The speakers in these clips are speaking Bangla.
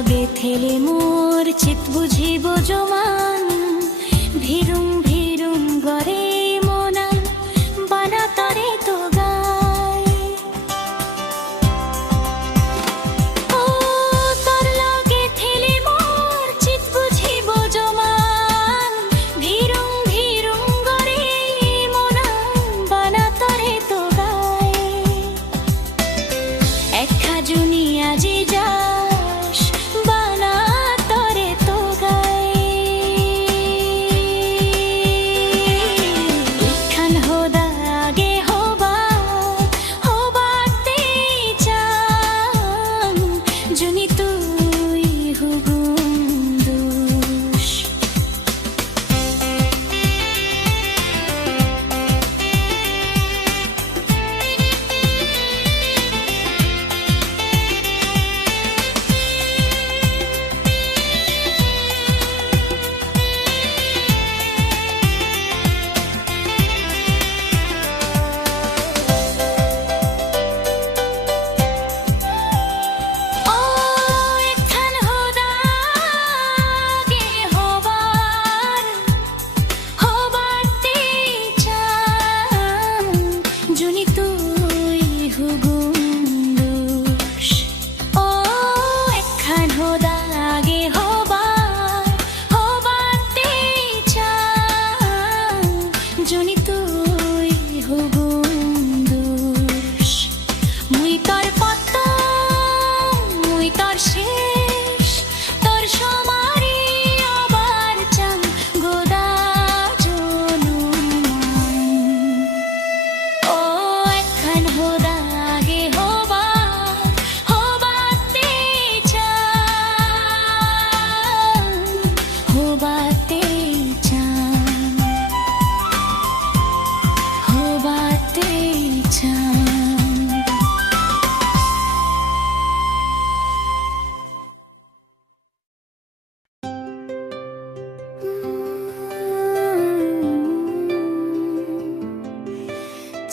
লগে থেলে মোর চিত বুঝিব জমান ভিরুম ভিরুম গরে মোনা বানা তরে তো গায় ও তোর লগে থেলে মোর চিত বুঝিব জমান ভিরুম ভিরুম গরে মোনা বানা তরে তো গায় এক খাজুনি আজি যা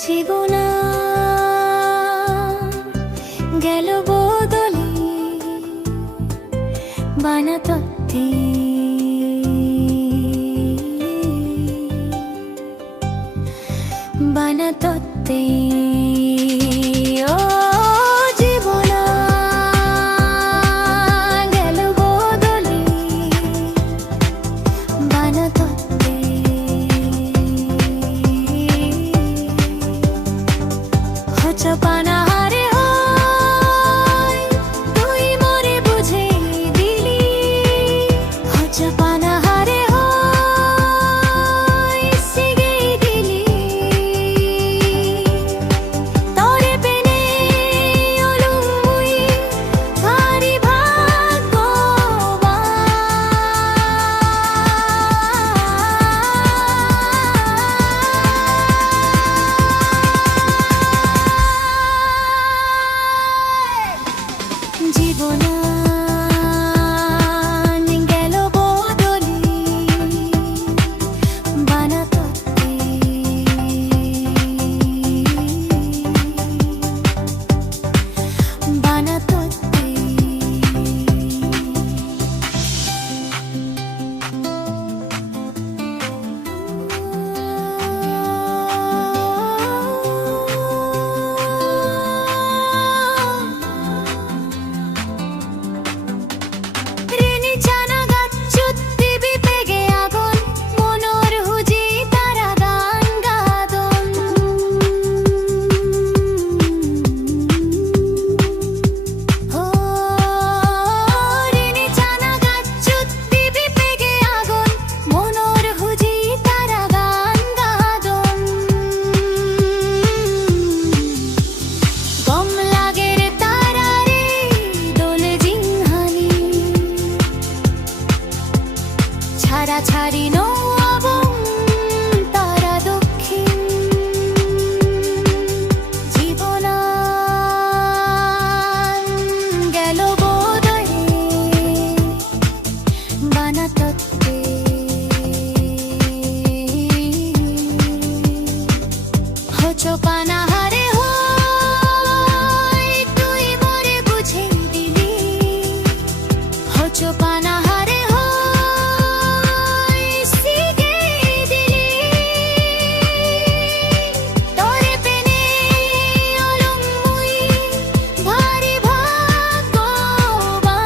জীবনা গেল বদলে বানাতত্ত্বে বানাতত্ত্বে ও জীবনা গেল বদলে বানাতত্ত্বে হচ্ছে পানাহারে হয় তুই মরে বুঝে দিলি হচ্ছে পানাহারে হয় সিগে দিলি তরে পেনে অলুই ভারী ভাগ্যবান জীবনা গেল বদলে বানাতত্ত্বে বানাতত্ত্বে রেনি চানা গাছ চুত্তি বিপেগে আগুন মনোর হুজি তারা গান গাদন ও রেনি চানা গাছ চুত্তি বিপেগে আগুন মনোর হুজি তারা গান গাদন গম লাগের তারারে দোলে জিংহানি ছাড়া ছাড়ি নো আবং তারা দক্ষিণ জীবনা গেল বদলে বানাতত্ত্বে হচ্ছে পানাহারে হয় তুই মরে বুঝে দিলি হচ্ছে পানাহারে হয় সিগে দিলি তরে পেনে অলুই ভারী ভাগ্যবান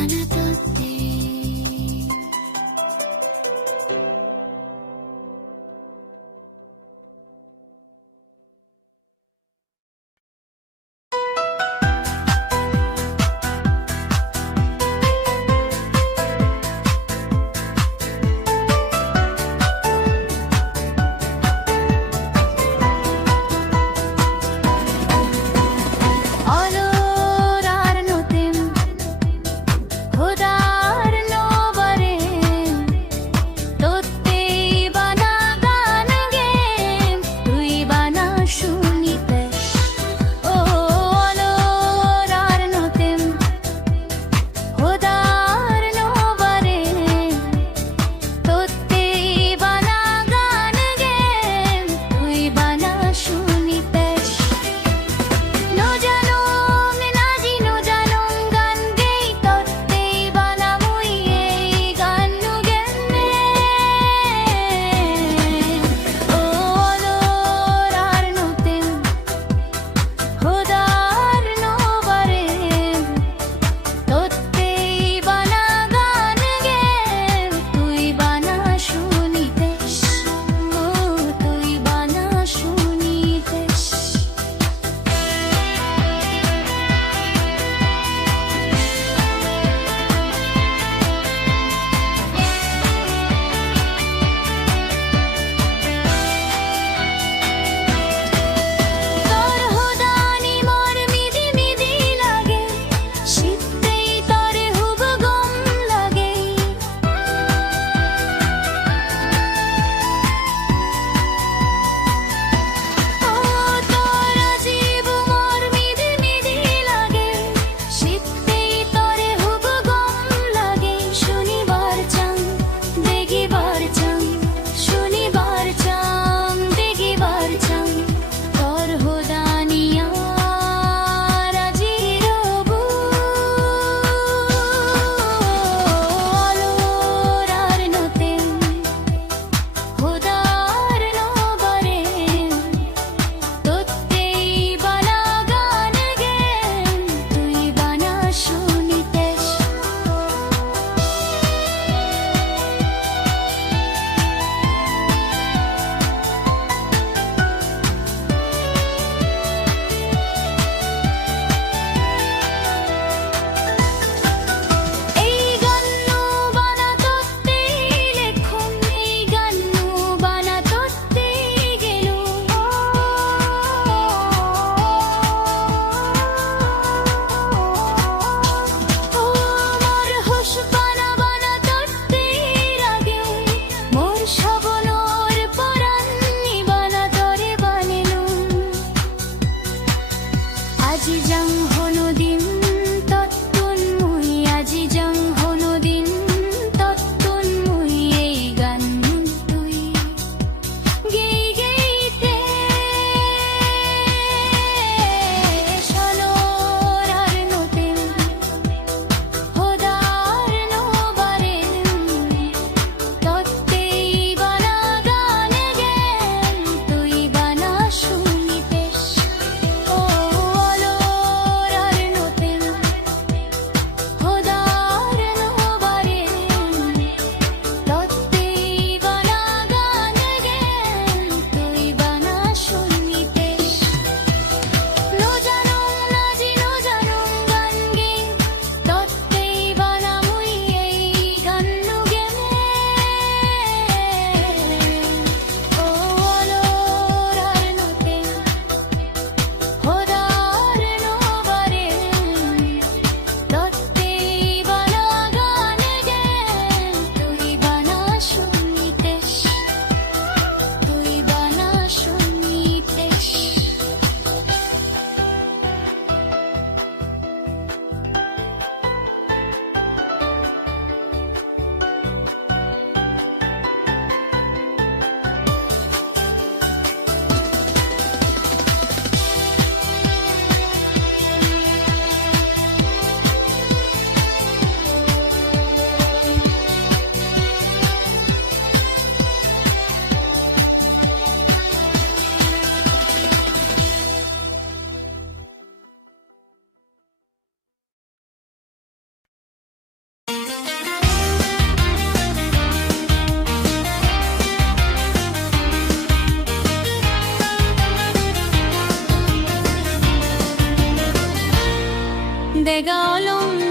আনাততে অলোর আর নতিম খোদা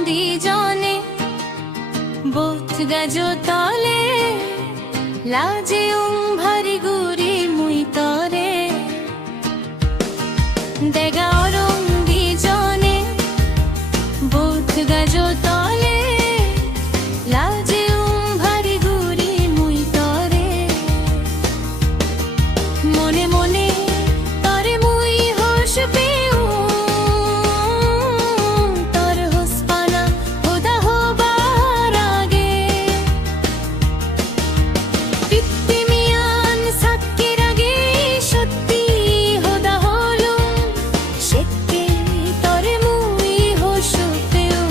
দিজনে বোথ গাজো তলে লাজে ভারি গুরি মুই তরে দেগা অরং দিজনে বোথ গাজো তলে লাজে ভারি গুরি মুই তরে মনে মনে তরে মুই হোশ পেউ তর হোসপানা হোদা হবার আগে পিপ্পি মিয়ান সাক্কির আগে সত্যি হোদা হলো সেকে তরে মুই হোশ পেউ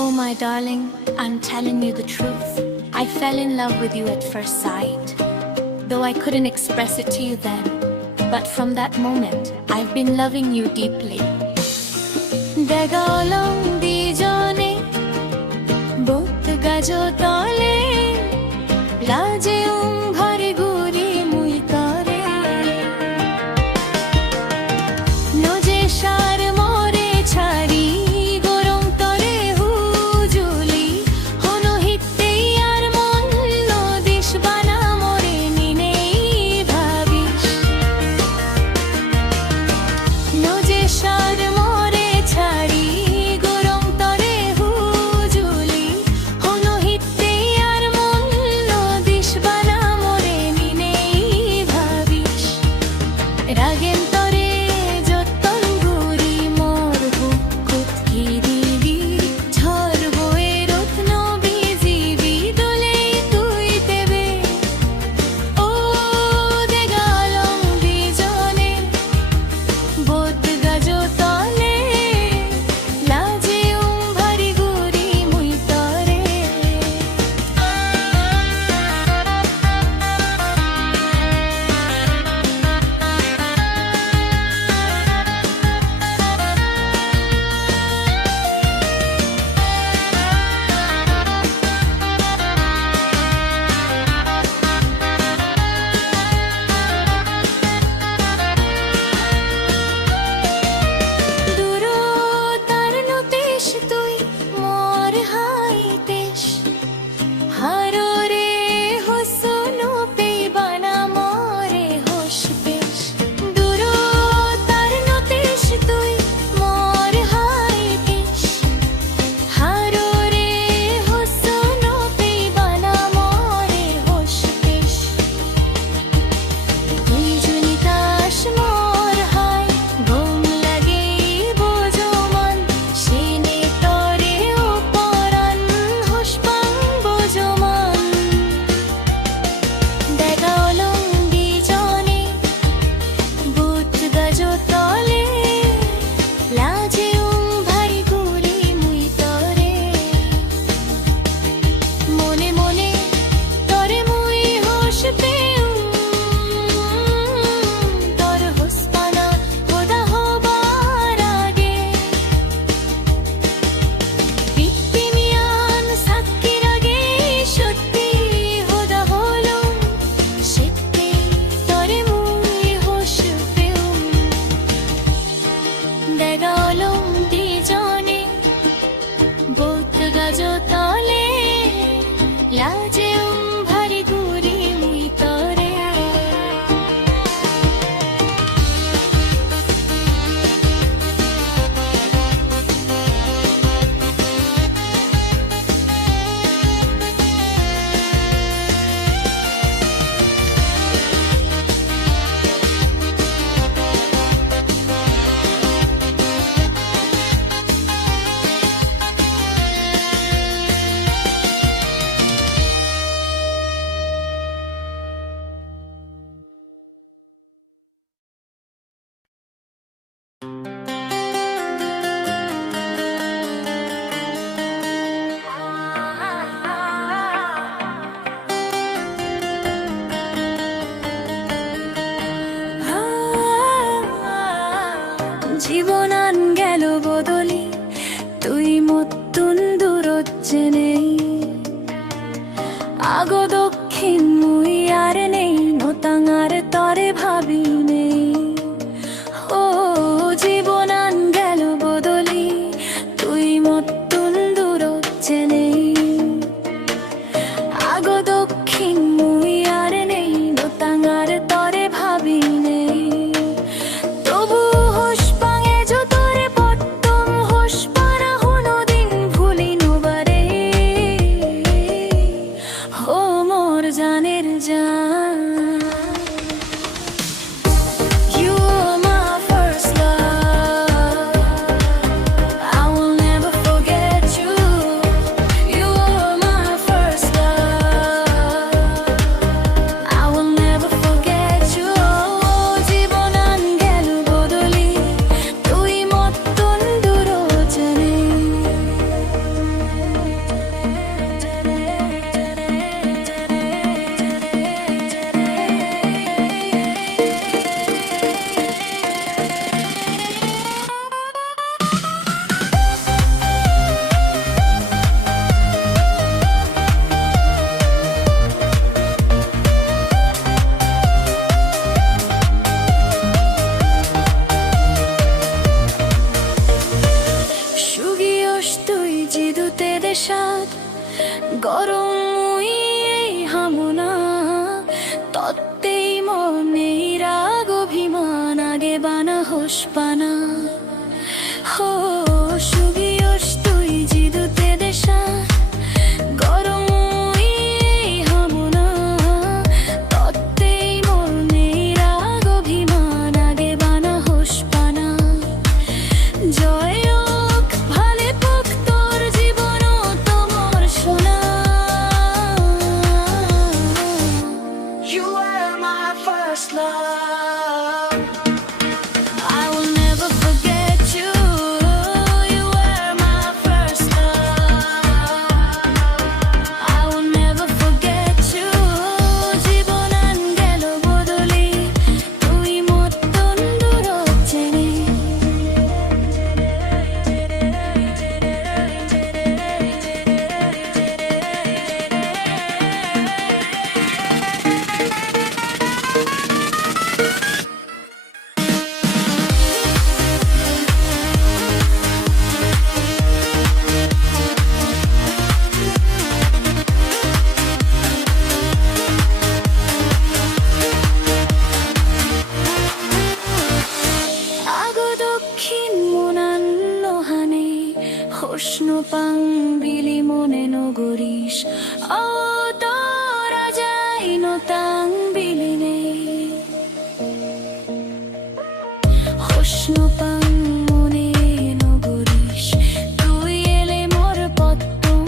Oh my darling, I'm telling you the truth. I fell in love with you at first sight. Though I couldn't express it to you then, but from that moment, I've been loving you deeply. Degalong dijone, both gajo tole, laje bhari guri mui tore. Noje shar more chari, gorong tore hujuli, hono hitte ar mon no dish bana more ninei bhabish. Noje shar more chari, gorong tore hujuli, hono hitte ar mon no dish bana more ninei bhabish. Ragen tore যতন ঘুরি মোর বুকুত ঘিরিবি ঝড় বয়ে রত্ন বিজিবি দোলে তুই দেবে ও দেগালং বিজনে বোধ গাজো তলে লাজে ভারি গুরি মুই তরে দূরো তার নতেশ তুই মোর হাইতেশ হারো রে হোসনো পেইবানা মরে হোশ পেশ দূরো তার নতেশ তুই মোর হাইতেশ হারো রে হোসনো পেইবানা মরে হোশ পেশ তুই জুনি তাস মোর হাই ঘুম লাগে বোঝো মন সিনে তরে ওপরান হোসপাং বোঝো মন দেখা অলং বিজনে বুথ গাজো তলে লাজে ভারি গুরি মুই তরে মনে মনে তরে মুই হোশ পেউ তর হোসপানা হোদা হবার আগে পিপ্পি মিয়ান সাক্কির আগে সত্যি হোদা হলো সেকে তরে মুই হোশ পেউ দেগালং দিজনে বোথ গাজো তলে লাজে ভারি গুরি মুই তরে জীবনান গেল বদলি তুই মতুন দূরচ্ছে নেই আগো দক্ষিণ মুই আর নেই নতাঙার তরে ভাবি নেই ও জীবনান গেল বদলি তুই মতন দূরত্বে নেই আগো দক্ষিণ মুই আর নেই নোতাঙার তরে ভাবি নেই তবু হোস পাঙে যতরে পট্টম হোস পারা হুনো দিন ভুলি নোবারে হো মোর জানের জান You are my first love I will never forget you You are my first love I will never forget you জীবন আঙ্গেল বদলি তুই মতন দূরচনে সুগিয়স তুই জিদুতে দেশাত গরম মুই এই হামনা তত্তেই মনে রাগ অভিমান আগে বানা হোস পানা হো সুগিয়স তুই জিদুতে দেশাত গরম মুই এই হামনা তত্তেই মনে রাগ অভিমান আগে বানা হোস পানা জয় হোক ভালে পোক তোর জীবনও তোমার সোনা You are my first love I will never forget you You are my first love I will never forget you জীবন আঙ্গেল বদলি তুই মতন দূরচনে আগো দক্ষিণ মনান্ন হানে হোষ্ণ পাং বিলি মনে নগরীশ ও তোরা যাই নতাং বিলি নেই হোষ্ণ পাং মনে নগরীশ তুই এলে মোর পত্তম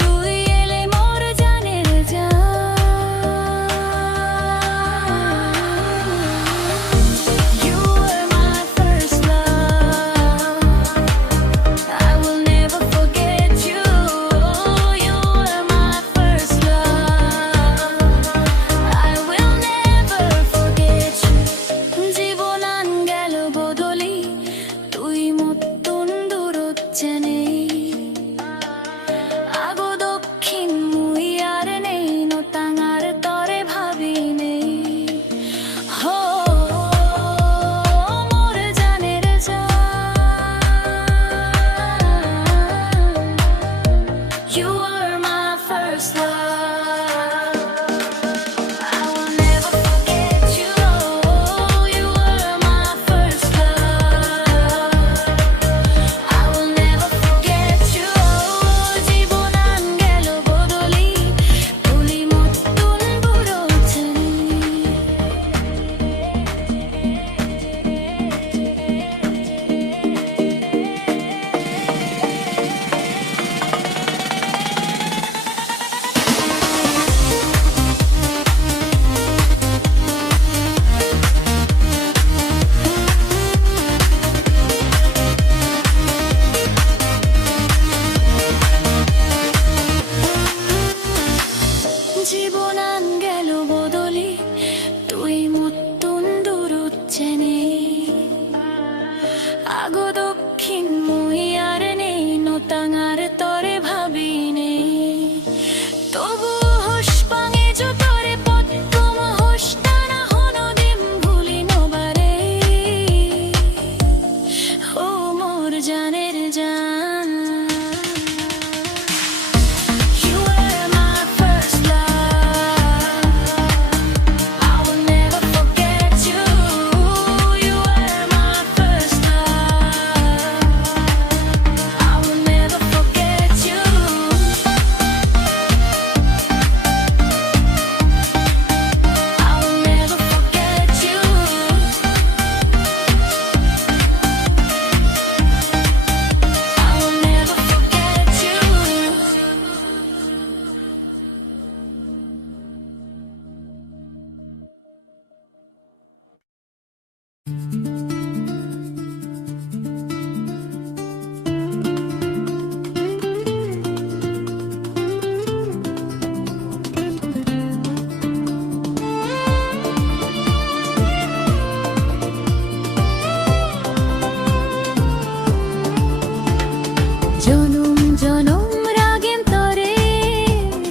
তুই এলে মোর জানের জান You are my first love I will never forget you You are my first love I will never forget you জীবন আঙ্গেল বদলি তুই মতন দূরচনে আগো দক্ষিণ মুই আর নেই নোতাঙার তরে ভাবি নেই হো মোর জানের জান You are my first love I will never forget you You are my first love I will never জনম জনম রাগেন তরে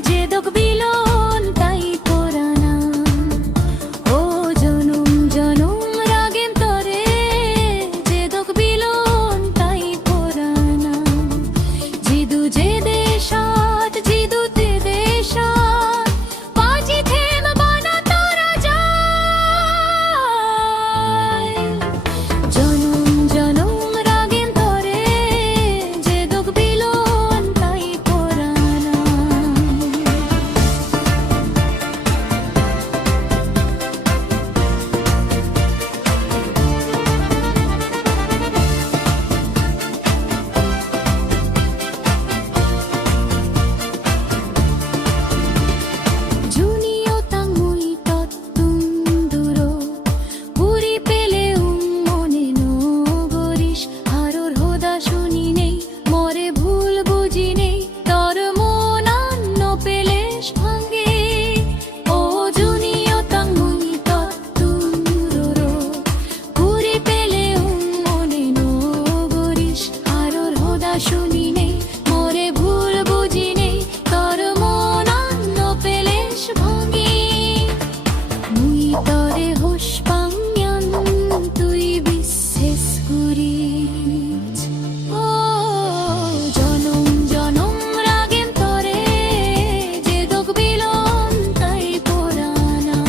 যে দুঃখ বিলোন তাই পুরানা ও জনম জনম রাগেন তরে যে দুঃখ বিলোন তাই পুরানা জিদু যে দেশাত জিদু তে দেশাত বাজি থেম বানা তোরা যায় জনম জনম রাগেন তরে যে দুঃখ বিলোন তাই পুরানা Junio tang mui tattunduro puri pele mone no gorish haror hoda shuni nei more bhul buji nei tor monan no pelesh bhange o junio tang mui tattunduro puri pele mone no gorish haror hoda shuni nei more bhul buji nei tor monan no pelesh bhange মুই তরে হোস পাঙ্গান তুই বিশেষ করিস ও জনম জনম রাগেন তরে যে দুঃখ বিলোন তাই পুরানা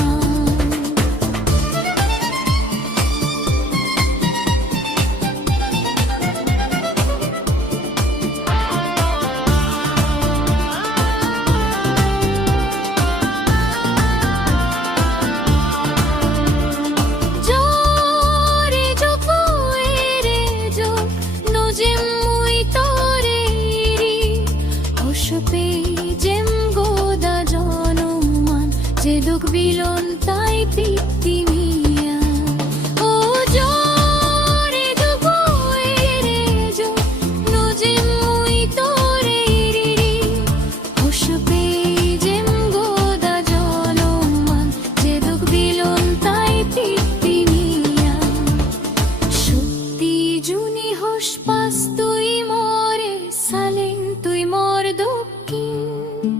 Jore jo fuere jo nojim mui tore iri hospe jem goda jonoman je duk bilon tai priti miya o jore jo fuere jo nojim mui tore iri hospe jem goda jonoman je duk bilon tai priti miya সত্যি জুনি হোস পাস তুই মোরে সালেন তুই মোর দক্ষিণ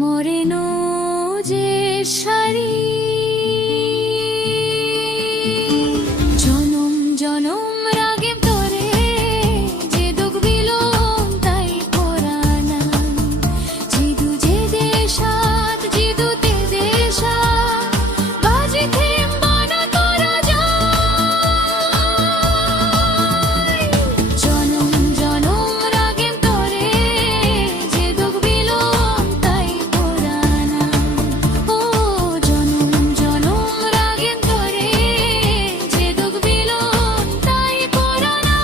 মোরে নো যে সারি জনম জনম রাগে তোরে যে দুঃখ বিলোন তাই পুরানা জিদু যে দেশাত জিদু তে দেশাত বাজি থেম বানা তোরা যায় জনম জনম রাগেন তরে যে দুঃখ বিলোন তাই পুরানা ও জনম জনম রাগেন তরে যে দুঃখ বিলোন তাই পুরানা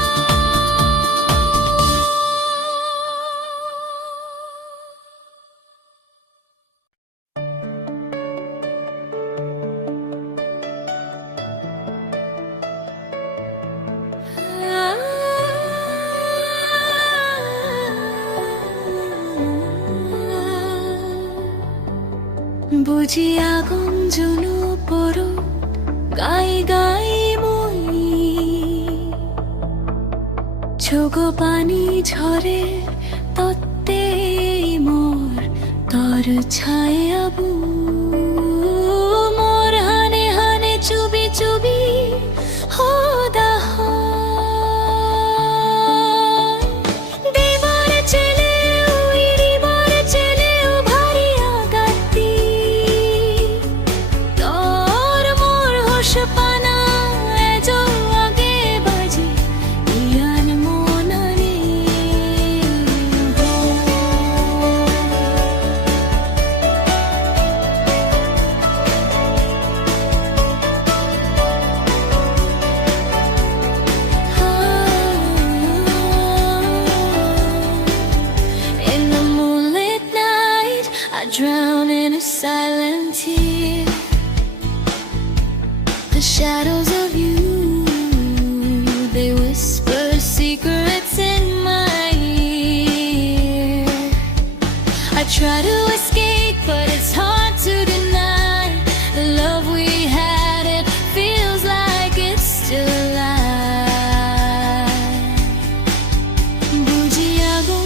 বুঝি আগুন জুনু পড়ো গাই গাই মই ছোগো পানি ঝরে তত্তে মোর তর ছায়াবু মোর হানে হানে চুবি চুবি হোদা হয় দেবার চেলে উইরিবার চেলে ভারি আগাতি তোর মোর হোস পানা এজো আগে বাজি ইয়ান মোনারে In the moonlit night, I drown in a silent tear. The shadows of you, they whisper secrets in my ear. I try to escape, but it's hard to deny the love we had. It feels like it's still alive. বুঝি আগুন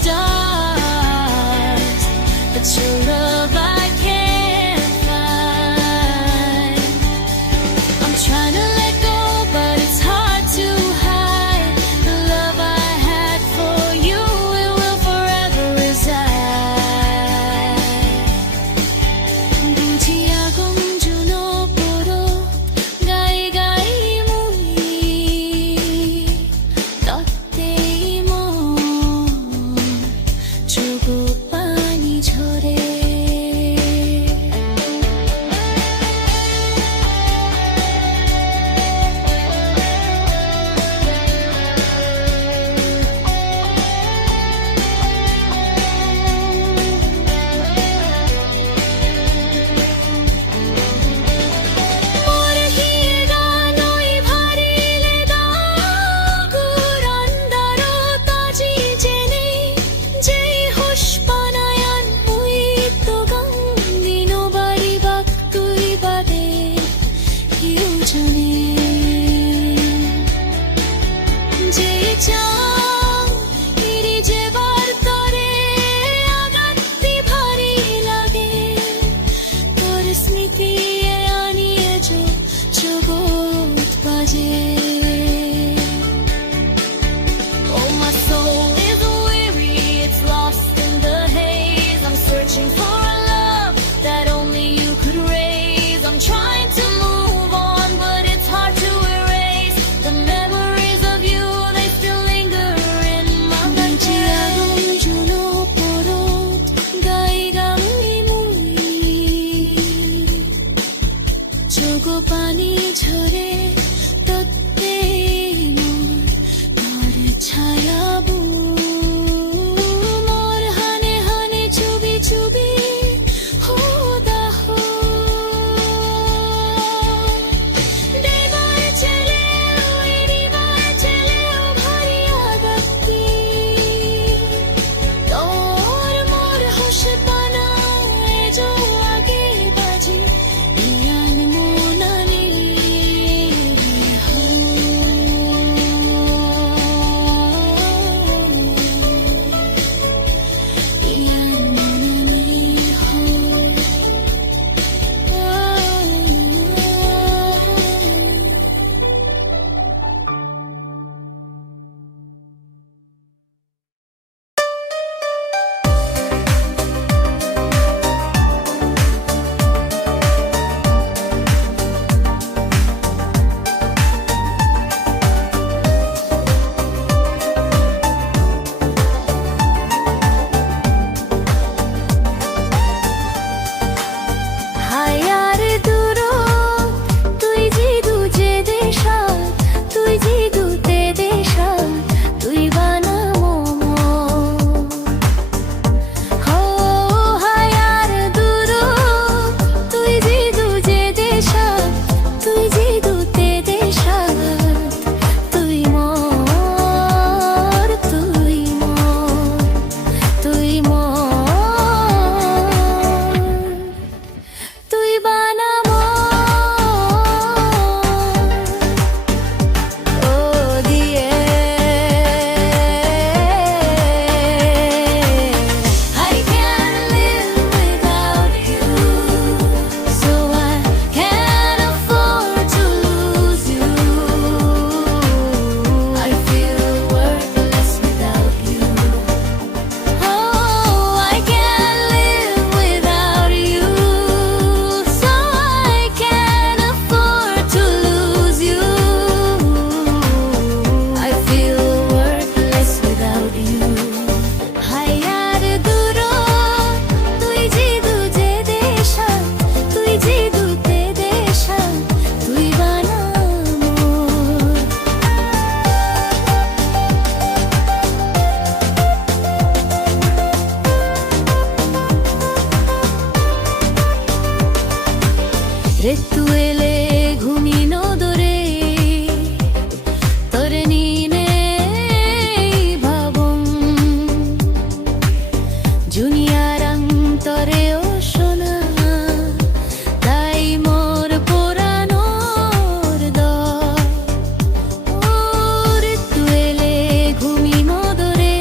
stars, but your love I can't find. I'm trying to let go, but it's hard to hide. The love I had for you, it will forever reside. বুঝিয়া গঞ্জুন পর গাই গাই মুই তত্ত্বেই মন চোখ পানি ঝরে। Oh, my soul is weary, it's lost in the haze. I'm searching for a love that only you could raise. I'm trying to move on, but it's hard to erase the memories of you, they still linger in my mind. চোখো পানি ঝরে তত্ত্বে মোর ছায়াবু মোর হানে হানে চুবি চুবি হোদাহ দেবার চলেও এরিবার চলেও ভরিয়া গতি তোর মোর হোশ পানাও এ যো আগে বাজি ইয়ান মোনালি হো। ইয়ান মোনালি হো। হায়ার দূর তুই যে দুজে দেশা তুই যে দুতে দেশা তুই বানামো হো হায়ার দূর তুই যে দুজে দেশা তুই যে দুতে দেশা তুই মোর তুই মোর তুই মোর তুই বানামো ও দিয়ে I can't live without you, so I can't afford to lose you. I feel worthless without you. Oh, I can't live without you, so I can't afford to lose you. I feel worthless without you. হায়ার দূর তুই যে দুজে দেশা তুই যে দুতে দেশা তুই বানামো ঋতু এলে ঘুমি নদরে তোরে নিনে ভাবং জুনিয়ারাং তরে ও সোনা তাই মোর পোড়ানোর দর ও ঋতু এলে ঘুমি নদরে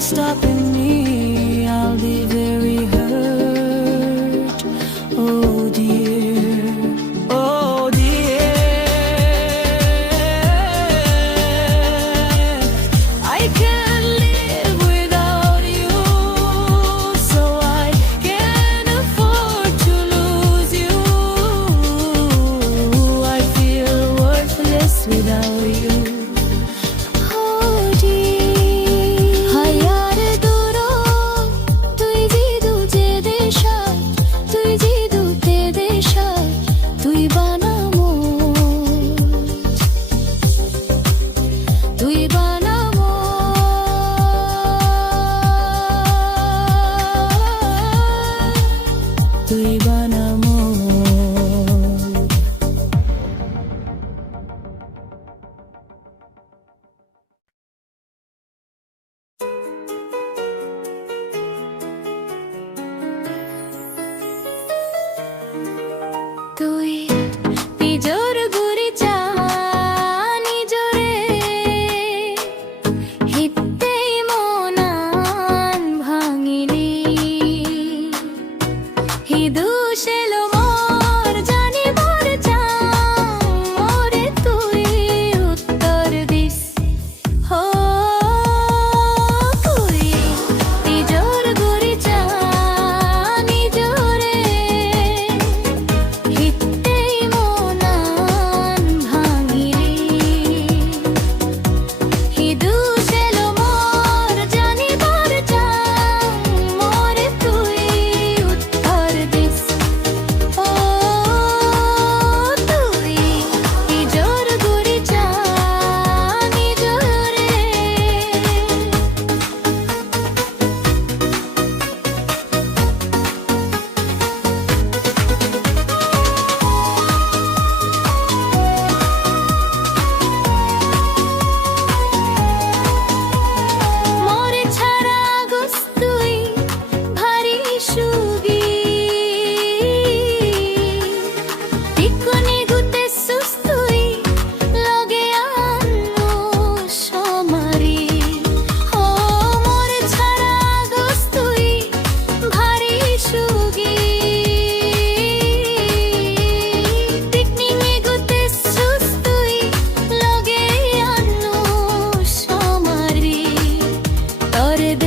stopping me, I'll be very hurt. Oh dear, oh dear. I can't live without you, so I can't afford to lose you. I feel worthless without you. তুই নিজর গুরি জানি জোরে হিতেই মনান ভাঙিলি হিদুশেলো মোর জানি মোর মোরে তুই উত্তর দিস হো তুই নিজর গুরি জানি জোরে Or